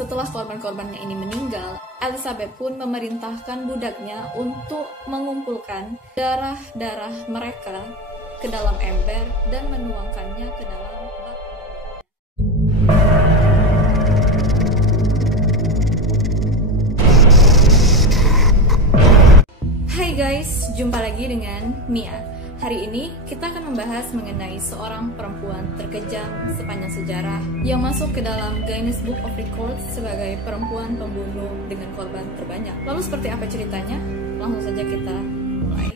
Setelah korban-korbannya ini meninggal, Elizabeth pun memerintahkan budaknya untuk mengumpulkan darah-darah mereka ke dalam ember dan menuangkannya ke dalam bak. Hai guys, jumpa lagi dengan Mia. Hari ini kita akan membahas mengenai seorang perempuan terkejam sepanjang sejarah yang masuk ke dalam Guinness Book of Records sebagai perempuan pembunuh dengan korban terbanyak. Lalu seperti apa ceritanya? Langsung saja kita mulai.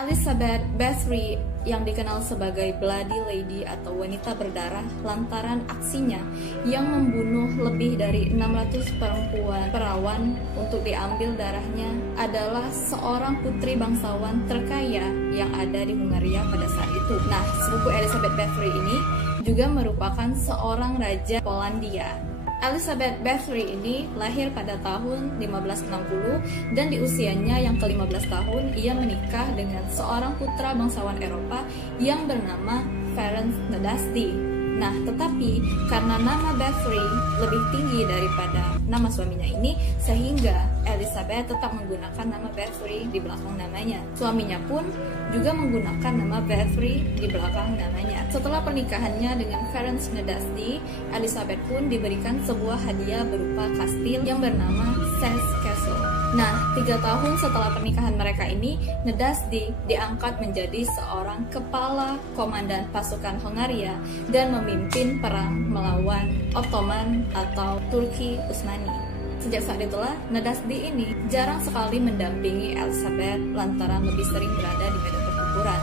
Elizabeth Bathory yang dikenal sebagai Bloody Lady atau wanita berdarah lantaran aksinya yang membunuh lebih dari 600 perempuan perawan untuk diambil darahnya adalah seorang putri bangsawan terkaya yang ada di Hungaria pada saat itu. Nah, sepupu Elizabeth Bathory ini juga merupakan seorang raja Polandia. Elizabeth Bathory ini lahir pada tahun 1560 dan di usianya yang ke-15 tahun ia menikah dengan seorang putra bangsawan Eropa yang bernama Ferenc Nadasdy. Nah, tetapi karena nama Bathory lebih tinggi daripada nama suaminya ini, sehingga Elizabeth tetap menggunakan nama Bathory di belakang namanya. Suaminya pun juga menggunakan nama Bathory di belakang namanya. Setelah pernikahannya dengan Ferenc Nadasdy, Elizabeth pun diberikan sebuah hadiah berupa kastil yang bernama Székely Castle. Nah, 3 tahun setelah pernikahan mereka ini, Nadasdy diangkat menjadi seorang kepala komandan pasukan Hungaria dan memimpin perang melawan Ottoman atau Turki Utsmani. Sejak saat itulah, Nadasdy ini jarang sekali mendampingi Elizabeth lantaran lebih sering berada di medan pertempuran.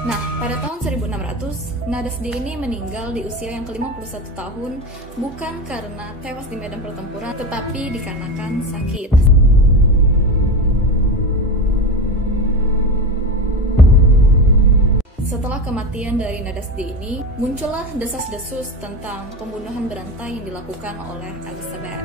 Nah, pada tahun 1600, Nadasdy ini meninggal di usia yang ke-51 tahun, bukan karena tewas di medan pertempuran, tetapi dikarenakan sakit. Setelah kematian dari Nadasdy ini, muncullah desas-desus tentang pembunuhan berantai yang dilakukan oleh Elizabeth.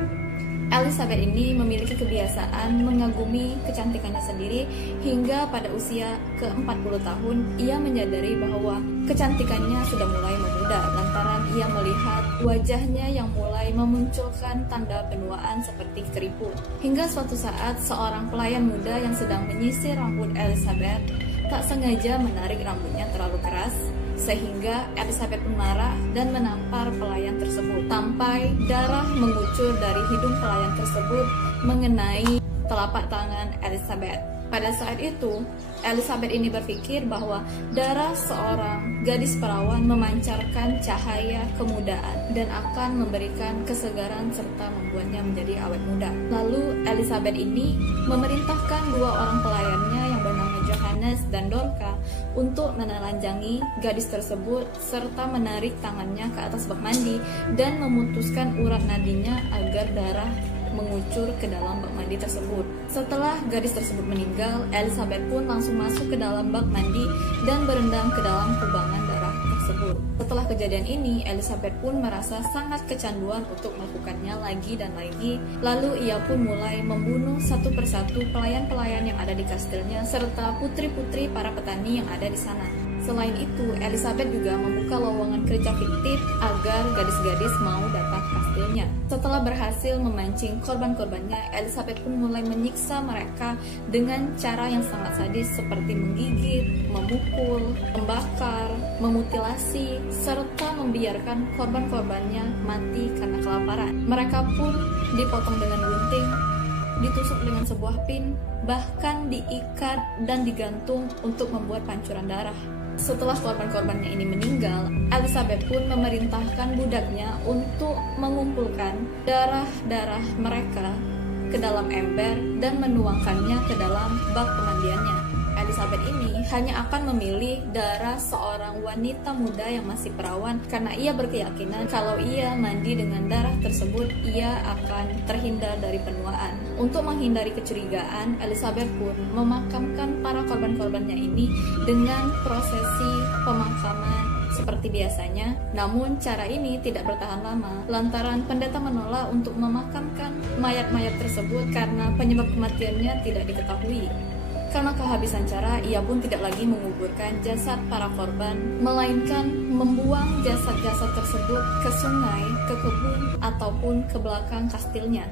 Elizabeth ini memiliki kebiasaan mengagumi kecantikannya sendiri hingga pada usia ke-40 tahun ia menyadari bahwa kecantikannya sudah mulai memudar lantaran ia melihat wajahnya yang mulai memunculkan tanda penuaan seperti keriput. Hingga suatu saat seorang pelayan muda yang sedang menyisir rambut Elizabeth tak sengaja menarik rambutnya terlalu keras, sehingga Elizabeth pun marah dan menampar pelayan tersebut sampai darah mengucur dari hidung pelayan tersebut mengenai telapak tangan Elizabeth. Pada saat itu, Elizabeth ini berpikir bahwa darah seorang gadis perawan memancarkan cahaya kemudaan dan akan memberikan kesegaran serta membuatnya menjadi awet muda. Lalu Elizabeth ini memerintahkan 2 orang pelayannya yang bernama Johannes dan Dorca untuk menelanjangi gadis tersebut serta menarik tangannya ke atas bak mandi dan memutuskan urat nadinya agar darah mengucur ke dalam bak mandi tersebut. Setelah gadis tersebut meninggal, Elizabeth pun langsung masuk ke dalam bak mandi dan berendam ke dalam kubangan darah tersebut. Setelah kejadian ini, Elizabeth pun merasa sangat kecanduan untuk melakukannya lagi dan lagi. Lalu ia pun mulai membunuh satu persatu pelayan-pelayan yang ada di kastilnya serta putri-putri para petani yang ada di sana. Selain itu, Elizabeth juga membuka lowongan kerja fiktif agar gadis-gadis mau datang ke kastilnya. Setelah berhasil memancing korban-korbannya, Elizabeth pun mulai menyiksa mereka dengan cara yang sangat sadis seperti menggigit, memukul, membakar, memutilasi, serta membiarkan korban-korbannya mati karena kelaparan. Mereka pun dipotong dengan gunting, ditusuk dengan sebuah pin, bahkan diikat dan digantung untuk membuat pancuran darah. Setelah korban-korbannya ini meninggal, Elizabeth pun memerintahkan budaknya untuk mengumpulkan darah-darah mereka ke dalam ember dan menuangkannya ke dalam bak pemandiannya. Elizabeth ini hanya akan memilih darah seorang wanita muda yang masih perawan karena ia berkeyakinan kalau ia mandi dengan darah tersebut ia akan terhindar dari penuaan. Untuk menghindari kecurigaan, Elizabeth pun memakamkan para korban-korbannya ini dengan prosesi pemakaman seperti biasanya. Namun cara ini tidak bertahan lama lantaran pendeta menolak untuk memakamkan mayat-mayat tersebut karena penyebab kematiannya tidak diketahui. Karena kehabisan cara, ia pun tidak lagi menguburkan jasad para korban, melainkan membuang jasad-jasad tersebut ke sungai, ke kebun, ataupun ke belakang kastilnya.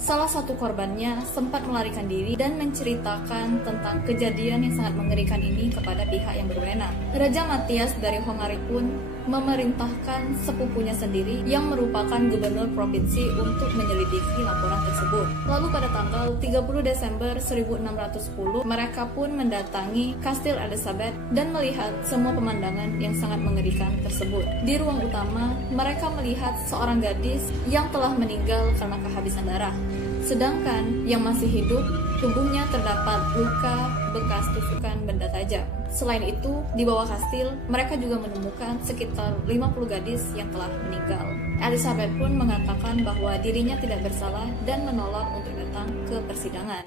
Salah satu korbannya sempat melarikan diri dan menceritakan tentang kejadian yang sangat mengerikan ini kepada pihak yang berwenang. Raja Matthias dari Hongari pun memerintahkan sepupunya sendiri yang merupakan gubernur provinsi untuk menyelidiki laporan tersebut. Lalu pada tanggal 30 Desember 1610, mereka pun mendatangi Kastil Elizabeth dan melihat semua pemandangan yang sangat mengerikan tersebut. Di ruang utama, mereka melihat seorang gadis yang telah meninggal karena kehabisan darah. Sedangkan yang masih hidup, tubuhnya terdapat luka bekas tusukan benda tajam. Selain itu, di bawah kastil, mereka juga menemukan sekitar 50 gadis yang telah meninggal. Elizabeth pun mengatakan bahwa dirinya tidak bersalah dan menolak untuk datang ke persidangan.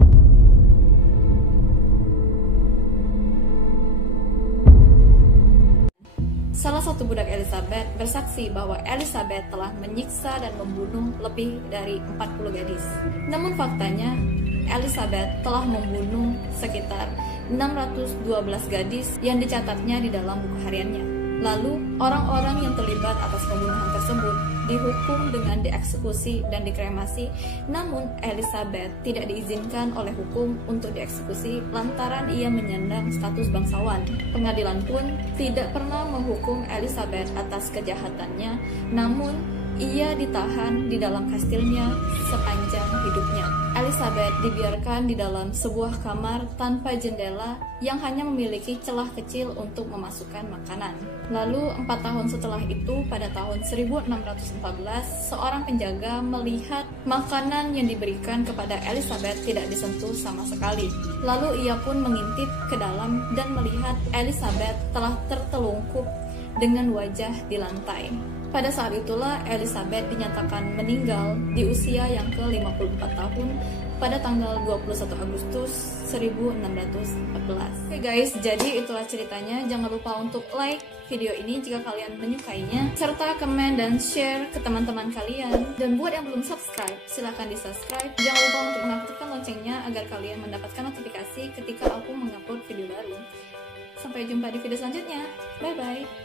Salah satu budak Elizabeth bersaksi bahwa Elizabeth telah menyiksa dan membunuh lebih dari 40 gadis. Namun faktanya, Elizabeth telah membunuh sekitar 612 gadis yang dicatatnya di dalam buku hariannya. Lalu, orang-orang yang terlibat atas pembunuhan tersebut dihukum dengan dieksekusi dan dikremasi, namun Elizabeth tidak diizinkan oleh hukum untuk dieksekusi lantaran ia menyandang status bangsawan. Pengadilan pun tidak pernah menghukum Elizabeth atas kejahatannya, namun ia ditahan di dalam kastilnya sepanjang hidupnya. Elizabeth dibiarkan di dalam sebuah kamar tanpa jendela yang hanya memiliki celah kecil untuk memasukkan makanan. Lalu 4 tahun setelah itu, pada tahun 1614, seorang penjaga melihat makanan yang diberikan kepada Elizabeth tidak disentuh sama sekali. Lalu ia pun mengintip ke dalam dan melihat Elizabeth telah tertelungkup dengan wajah di lantai. Pada saat itulah Elizabeth dinyatakan meninggal di usia yang ke-54 tahun pada tanggal 21 Agustus 1614. Oke guys, jadi itulah ceritanya. Jangan lupa untuk like video ini jika kalian menyukainya, serta komen dan share ke teman-teman kalian. Dan buat yang belum subscribe, silahkan di subscribe. Jangan lupa untuk mengaktifkan loncengnya agar kalian mendapatkan notifikasi ketika aku mengupload video baru. Sampai jumpa di video selanjutnya. Bye bye.